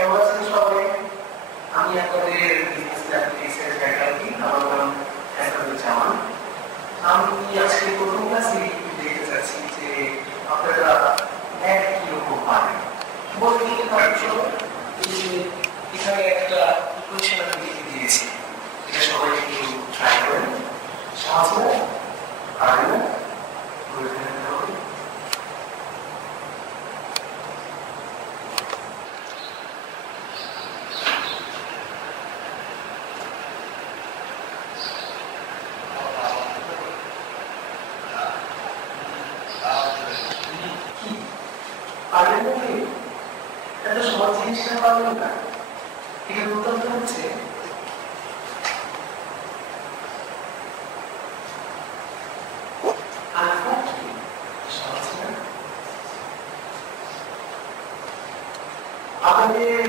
কেমন আছেন সবাই? আমি আপনাদের বিজনেস ম্যাথমেটিক্সের ফ্যাকাল্টি, আমার নাম হাসানুজ্জামান। আমি আজকে প্রথম ক্লাসে দেখতে চাচ্ছি যে আপনারা ম্যাথ কিরকম পারেন। বই থেকে পাচ্ছ এখানে একটা ইকুয়েশন আমি লিখে দিয়েছি, এটা সবাই একটু ট্রাই করেন। সহজ না? পারেন না? করে ফেলতে হবে। পারবেন না কি? এত সহজ জিনিসটা পারবেন না। এটার উত্তরটা হচ্ছে আলফা কি? সহজ না? আপনাদের